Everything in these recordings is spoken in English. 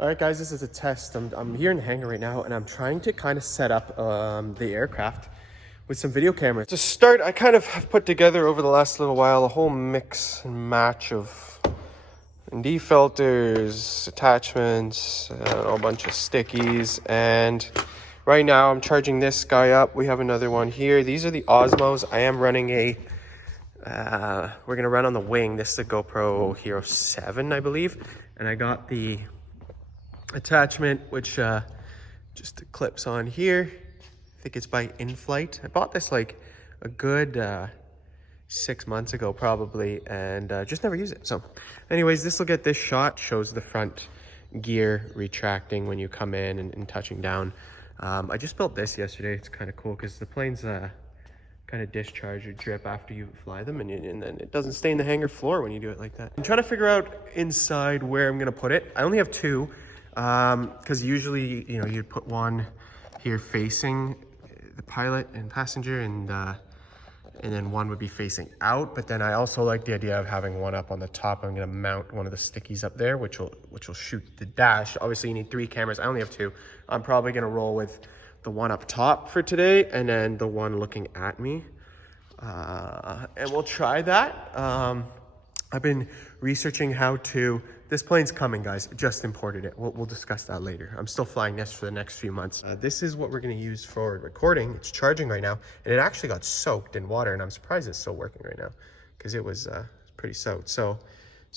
All right, guys, this is a test. I'm here in the hangar right now, and I'm trying to kind of set up the aircraft with some video cameras. To start, I kind of have put together over the last little while a whole mix and match of ND filters, attachments, a whole bunch of stickies, and right now I'm charging this guy up. We have another one here. These are the Osmos. I am running a we're gonna run on the wing. This is a GoPro Hero 7, I believe, and I got the attachment which just clips on here. I think it's by InFlight. I bought this like a good 6 months ago probably, and just never used it. So anyways, this will get this shot. Shows the front gear retracting when you come in and touching down. I just built this yesterday. It's kind of cool because the planes kind of discharge or drip after you fly them, and then it doesn't stay in the hangar floor when you do it like that. I'm trying to figure out inside where I'm gonna put it. I only have two, because usually, you know, you'd put one here facing the pilot and passenger, and then one would be facing out. But then I also like the idea of having one up on the top. I'm gonna mount one of the stickies up there, which will shoot the dash. Obviously, you need 3 cameras. I only have 2. I'm probably gonna roll with the one up top for today, and then the one looking at me. And we'll try that. I've been researching how to, this plane's coming, guys. Just imported it. We'll discuss that later. I'm still flying this for the next few months. This is what we're gonna use for recording. It's charging right now, and it actually got soaked in water, and I'm surprised it's still working right now because it was pretty soaked. So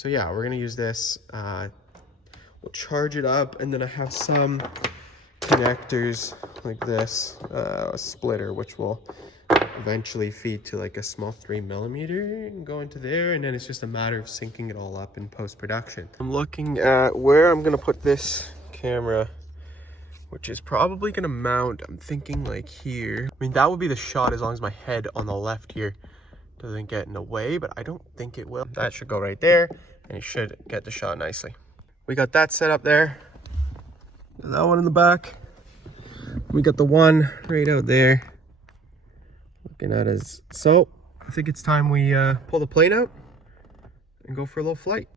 yeah, we're gonna use this. We'll charge it up, and then I have some connectors like this, a splitter, which will eventually feed to like a small 3mm and go into there, and then it's just a matter of syncing it all up in post-production. I'm looking at where I'm gonna put this camera, which is probably gonna mount, I'm thinking like here. I mean, that would be the shot as long as my head on the left here doesn't get in the way, but I don't think it will. That should go right there, and it should get the shot nicely. We got that set up there. That one in the back. We got the one right out there. Looking at us. So I think it's time we pull the plane out and go for a little flight.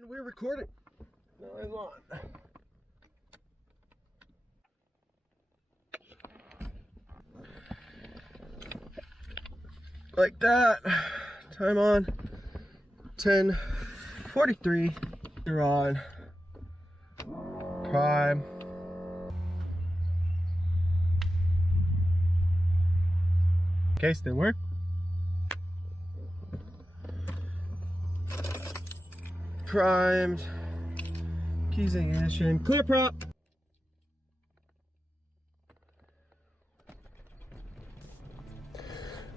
And we're recording. No, I'm on. Like that. Time on 10:43. You're on prime. Case didn't work. Primed. Keys ignition. Clear prop.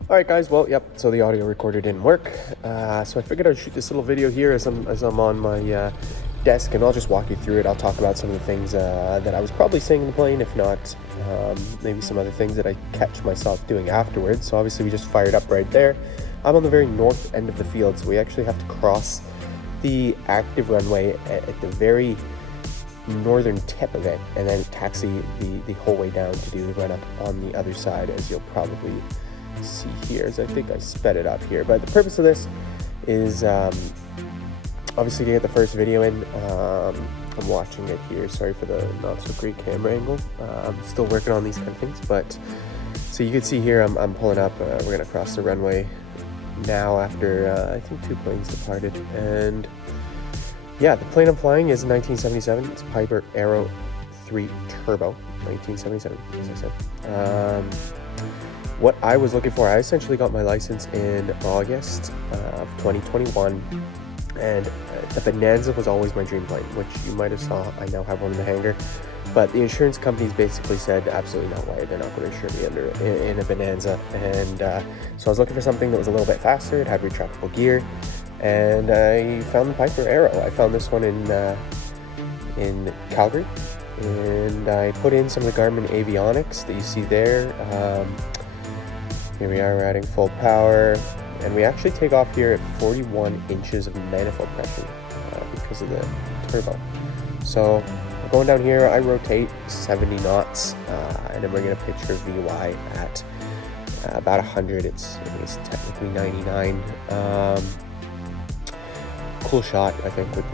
All right, guys, well, yep, so the audio recorder didn't work. So I figured I'd shoot this little video here as I'm on my desk, and I'll just walk you through it. I'll talk about some of the things that I was probably saying in the plane, if not, maybe some other things that I catch myself doing afterwards. So obviously we just fired up right there. I'm on the very north end of the field, so we actually have to cross the active runway at the very northern tip of it, and then taxi the whole way down to do the run up on the other side, as you'll probably see here, as I think I sped it up here. But the purpose of this is obviously to get the first video in. I'm watching it here. Sorry for the not so great camera angle. I'm still working on these kind of things, but so you can see here I'm pulling up. We're gonna cross the runway now after I think 2 planes departed, and yeah, the plane I'm flying is 1977. It's Piper Arrow 3 Turbo, 1977, as I said. What I was looking for, I essentially got my license in August of 2021, and the Bonanza was always my dream plane, which you might have saw. I now have one in the hangar, but the insurance companies basically said absolutely no way, they're not going to insure me in a Bonanza. And so I was looking for something that was a little bit faster. It had retractable gear, and I found the Piper Arrow. I found this one in Calgary, and I put in some of the Garmin avionics that you see there. Here we are, we're adding full power, and we actually take off here at 41 inches of manifold pressure because of the turbo. So going down here, I rotate 70 knots, and I'm bringing a picture of VY at about 100. It's technically 99. Cool shot, I think, with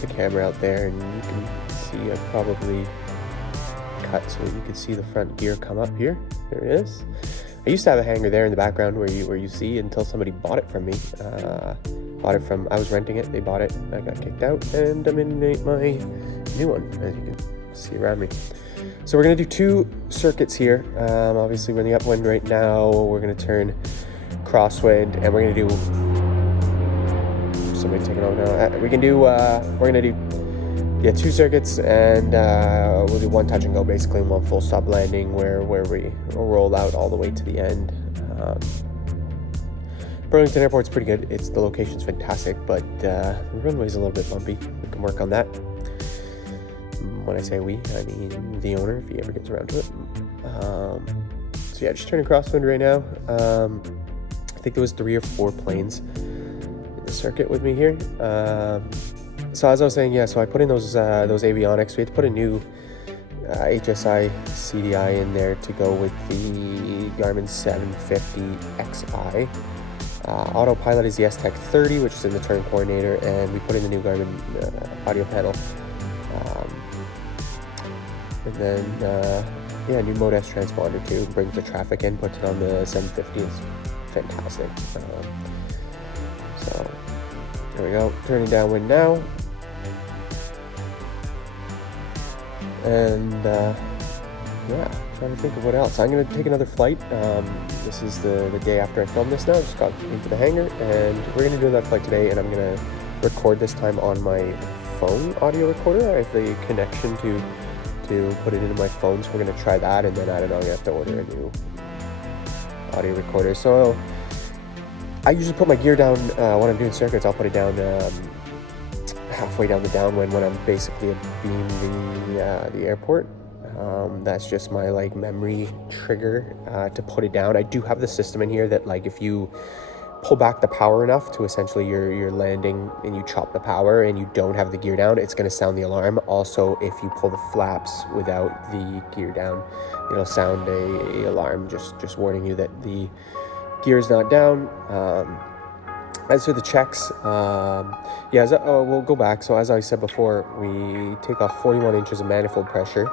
the camera out there, and you can see I probably cut so you can see the front gear come up here. There it is. I used to have a hanger there in the background where you see, until somebody bought it from me. I was renting it, they bought it, I got kicked out, and I'm in my new one, as you can see around me. So we're gonna do 2 circuits here. Obviously we're in the upwind right now. We're gonna turn crosswind, and we're gonna do, somebody take it over now. We're gonna do 2 circuits, and we'll do 1 touch and go, basically 1 full stop landing where we roll out all the way to the end. Burlington Airport's pretty good. The location's fantastic, but the runway's a little bit bumpy. We can work on that. When I say we, I mean the owner, if he ever gets around to it. So yeah, just turning crosswind right now. I think there was 3 or 4 planes in the circuit with me here. So as I was saying, yeah, so I put in those avionics. We had to put a new HSI CDI in there to go with the Garmin 750 XI. Autopilot is the S-Tech 30, which is in the turn coordinator, and we put in the new Garmin audio panel. And then, new Mode S transponder too, brings the traffic in, puts it on the 750. It's fantastic. So, there we go, turning downwind now. And, trying to think of what else. I'm going to take another flight. This is the day after I filmed this now. I just got into the hangar, and we're going to do another flight today, and I'm going to record this time on my phone audio recorder. I have the connection to put it into my phone, so we're going to try that, and then I don't know, you have to order a new audio recorder. So I usually put my gear down when I'm doing circuits. I'll put it down halfway down the downwind when I'm basically abeam the airport. That's just my memory trigger to put it down. I do have the system in here that if you pull back the power enough to essentially you're landing and you chop the power and you don't have the gear down, it's going to sound the alarm. Also, if you pull the flaps without the gear down, it'll sound a alarm just warning you that the gear is not down. As for the checks, we'll go back. So as I said before, we take off 41 inches of manifold pressure.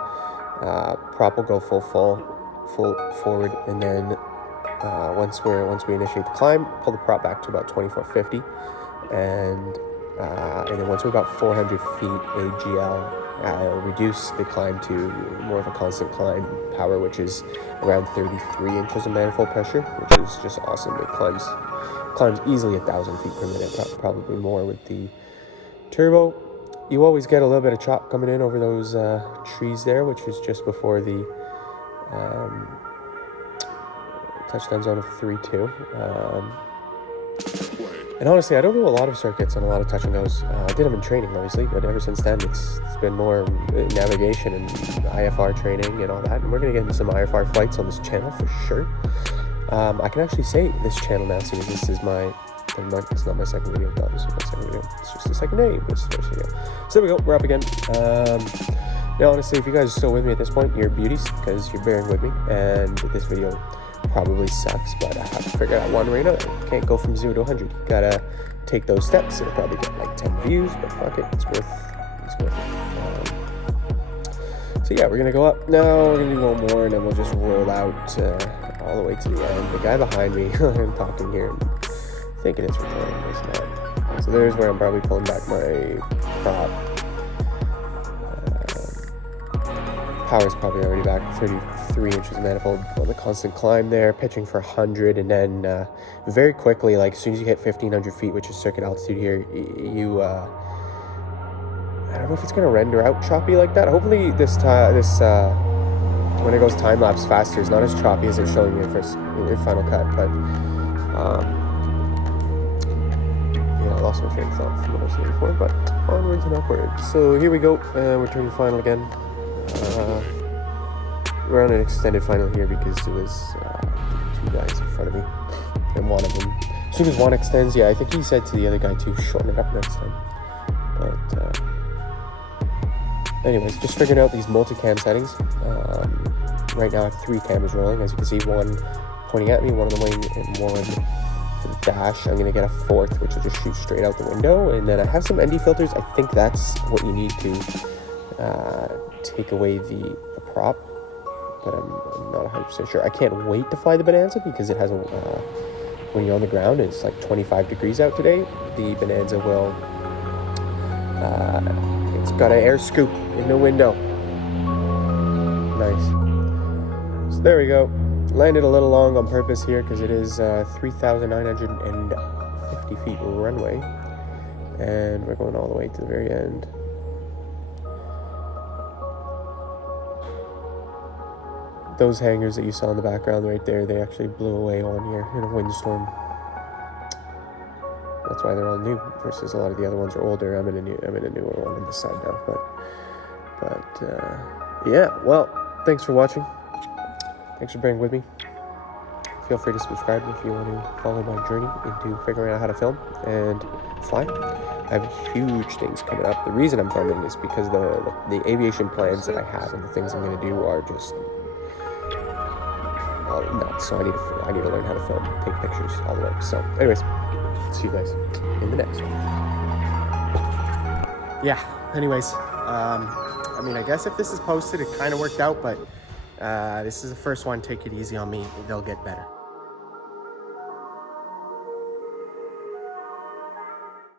Prop will go full forward, and then once we initiate the climb, pull the prop back to about 2450, and then once we're about 400 feet AGL, reduce the climb to more of a constant climb power, which is around 33 inches of manifold pressure, which is just awesome. It climbs easily 1,000 feet per minute, probably more with the turbo. You always get a little bit of chop coming in over those trees there, which is just before the touchdown zone of 3-2. And honestly, I don't do a lot of circuits and a lot of touch and goes. I did them in training, obviously, but ever since then, it's been more navigation and IFR training and all that. And we're going to get into some IFR flights on this channel for sure. I can actually say this channel now, since this is it's not my second video. No, this is my second video. It's just the second day. It's the first video. So there we go. We're up again. Now, honestly, if you guys are still with me at this point, you're beauties, because you're bearing with me. And this video probably sucks, but I have to figure out one way or another. Can't go from 0 to 100. You gotta take those steps. It'll probably get 10 views, but fuck it. It's worth it. So yeah, we're gonna go up now. We're gonna do one more, and then we'll just roll out all the way to the end. The guy behind me, I'm talking here, thinking it's recording, but it's not. So there's where I'm probably pulling back my prop. Power's probably already back, 33 inches of manifold on the constant climb there, pitching for 100, and then very quickly, as soon as you hit 1,500 feet, which is circuit altitude here, you I don't know if it's gonna render out choppy like that. Hopefully this when it goes time lapse faster, it's not as choppy as it's showing you in your final cut. But I lost my train of thought from what I was saying before. But onwards and upwards. So here we go. We're turning final again. We're on an extended final here because it was 2 guys in front of me, and one of them, as soon as one extends, I think he said to the other guy to shorten it up next time. But Anyways, just figuring out these multi-cam settings. Right now I have 3 cameras rolling. As you can see, one pointing at me, one on the wing, and one for the dash. I'm going to get a 4th, which will just shoot straight out the window. And then I have some ND filters. I think that's what you need to take away the prop. But I'm not 100% sure. I can't wait to fly the Bonanza because it has a... when you're on the ground, it's like 25 degrees out today. The Bonanza will... it's got an air scoop in the window. Nice. So there we go. Landed a little long on purpose here because it is 3,950 feet runway. And we're going all the way to the very end. Those hangars that you saw in the background right there, they actually blew away on here in a windstorm. That's why they're all new versus a lot of the other ones are older. I'm in a newer one on this side now, but yeah. Well, thanks for watching. Thanks for bearing with me. Feel free to subscribe if you want to follow my journey into figuring out how to film and fly. I have huge things coming up. The reason I'm filming is because the aviation plans that I have and the things I'm going to do are just nuts. So I need to learn how to film, take pictures, all the work. So, anyways, see you guys in the next one. Yeah. Anyways, I mean, I guess if this is posted, it kind of worked out, but this is the first one. Take it easy on me. They'll get better.